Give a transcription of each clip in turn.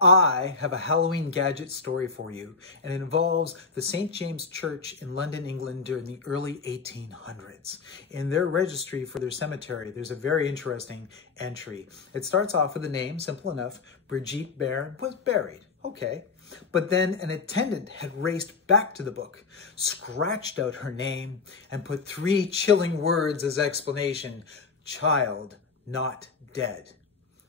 I have a Halloween gadget story for you, and it involves the St. James Church in London, England during the early 1800s. In their registry for their cemetery, there's a very interesting entry. It starts off with a name, simple enough, Bridgets Story was buried. Okay. But then an attendant had raced back to the book, scratched out her name, and put 3 chilling words as explanation: child, not dead.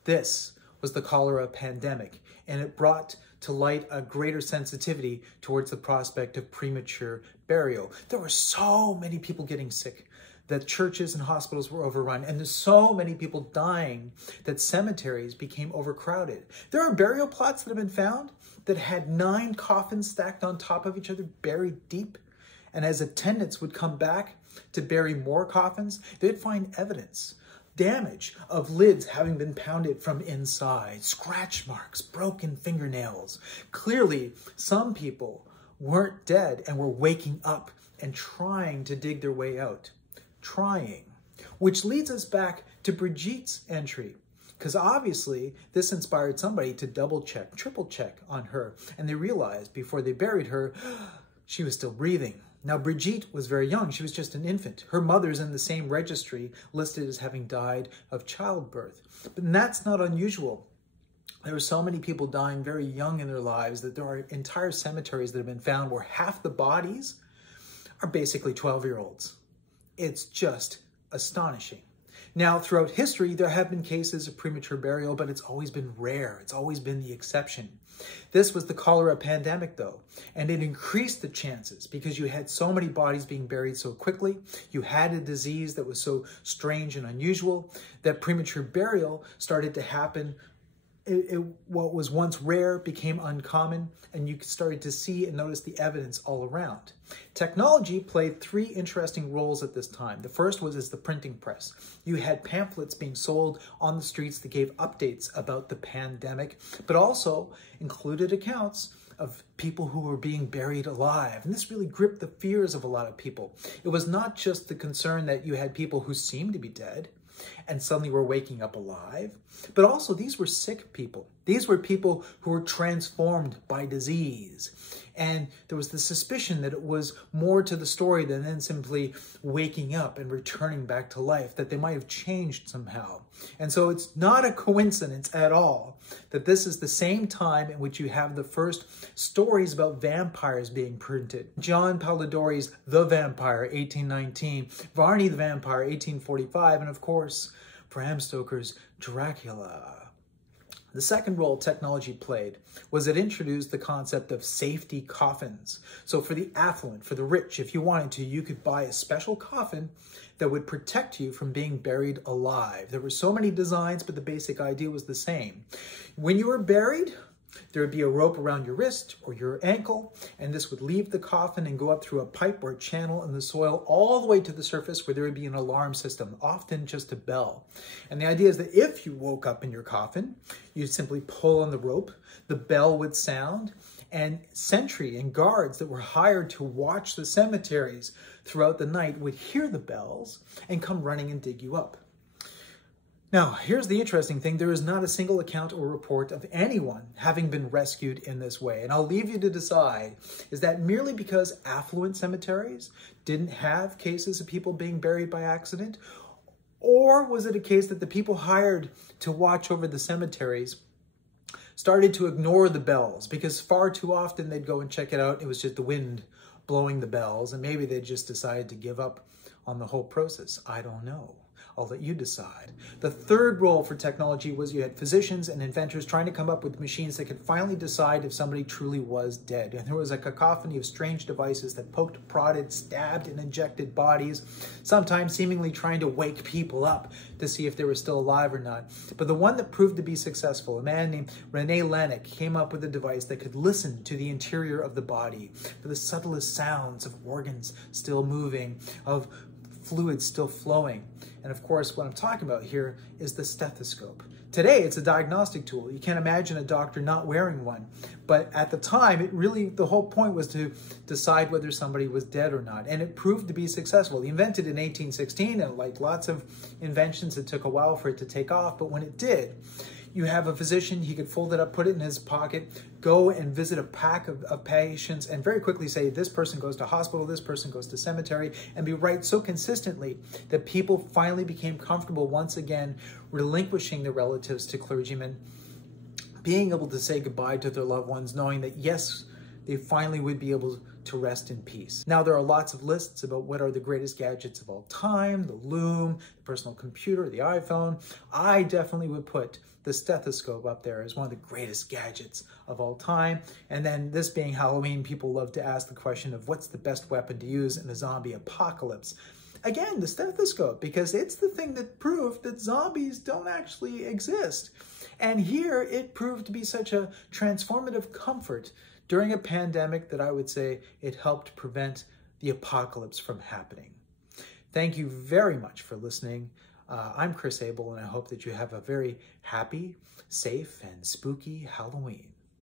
This was the cholera pandemic, and it brought to light a greater sensitivity towards the prospect of premature burial. There were so many people getting sick that churches and hospitals were overrun, and there's so many people dying that cemeteries became overcrowded. There are burial plots that have been found that had 9 coffins stacked on top of each other, buried deep. And as attendants would come back to bury more coffins, they'd find evidence, damage of lids having been pounded from inside, scratch marks, broken fingernails. Clearly, some people weren't dead and were waking up and trying to dig their way out. Which leads us back to Bridget's entry, because obviously this inspired somebody to double check, triple check on her, and they realized before they buried her, she was still breathing. Now, Bridget was very young. She was just an infant. Her mother's in the same registry, listed as having died of childbirth. But that's not unusual. There are so many people dying very young in their lives that there are entire cemeteries that have been found where half the bodies are basically 12-year-olds. It's just astonishing. Now, throughout history, there have been cases of premature burial, but it's always been rare. It's always been the exception. This was the cholera pandemic, though, and it increased the chances because you had so many bodies being buried so quickly. You had a disease that was so strange and unusual that premature burial started to happen. What was once rare became uncommon, and you started to see and notice the evidence all around. Technology played 3 interesting roles at this time. The first was as the printing press. You had pamphlets being sold on the streets that gave updates about the pandemic, but also included accounts of people who were being buried alive. And this really gripped the fears of a lot of people. It was not just the concern that you had people who seemed to be dead and suddenly were waking up alive, but also these were sick people. These were people who were transformed by disease. And there was the suspicion that it was more to the story than then simply waking up and returning back to life, that they might have changed somehow. And so it's not a coincidence at all that this is the same time in which you have the first stories about vampires being printed. John Polidori's The Vampire, 1819, Varney the Vampire, 1845, and of course, Bram Stoker's Dracula. The second role technology played was it introduced the concept of safety coffins. So for the affluent, for the rich, if you wanted to, you could buy a special coffin that would protect you from being buried alive. There were so many designs, but the basic idea was the same. When you were buried, there would be a rope around your wrist or your ankle, and this would leave the coffin and go up through a pipe or a channel in the soil all the way to the surface where there would be an alarm system, often just a bell. And the idea is that if you woke up in your coffin, you'd simply pull on the rope, the bell would sound, and sentry and guards that were hired to watch the cemeteries throughout the night would hear the bells and come running and dig you up. Now, here's the interesting thing. There is not a single account or report of anyone having been rescued in this way. And I'll leave you to decide, is that merely because affluent cemeteries didn't have cases of people being buried by accident? Or was it a case that the people hired to watch over the cemeteries started to ignore the bells because far too often they'd go and check it out. It was just the wind blowing the bells, and maybe they just decided to give up on the whole process. I don't know. I'll let you decide. The third role for technology was you had physicians and inventors trying to come up with machines that could finally decide if somebody truly was dead. And there was a cacophony of strange devices that poked, prodded, stabbed, and injected bodies, sometimes seemingly trying to wake people up to see if they were still alive or not. But the one that proved to be successful, a man named René Laennec, came up with a device that could listen to the interior of the body for the subtlest sounds of organs still moving, of fluid still flowing. And of course, what I'm talking about here is the stethoscope. Today, it's a diagnostic tool. You can't imagine a doctor not wearing one. But at the time, the whole point was to decide whether somebody was dead or not. And it proved to be successful. Invented in 1816, and like lots of inventions, it took a while for it to take off. But when it did, You have a physician, he could fold it up, put it in his pocket, go and visit a pack of patients and very quickly say, this person goes to hospital, this person goes to cemetery, and be right so consistently that people finally became comfortable once again relinquishing their relatives to clergymen, being able to say goodbye to their loved ones, knowing that yes, they finally would be able to rest in peace. Now, there are lots of lists about what are the greatest gadgets of all time, the loom, the personal computer, the iPhone. I definitely would put the stethoscope up there as one of the greatest gadgets of all time. And then this being Halloween, people love to ask the question of what's the best weapon to use in the zombie apocalypse. Again, the stethoscope, because it's the thing that proved that zombies don't actually exist. And here it proved to be such a transformative comfort during a pandemic that I would say it helped prevent the apocalypse from happening. Thank you very much for listening. I'm Chris Abel, and I hope that you have a very happy, safe, and spooky Halloween.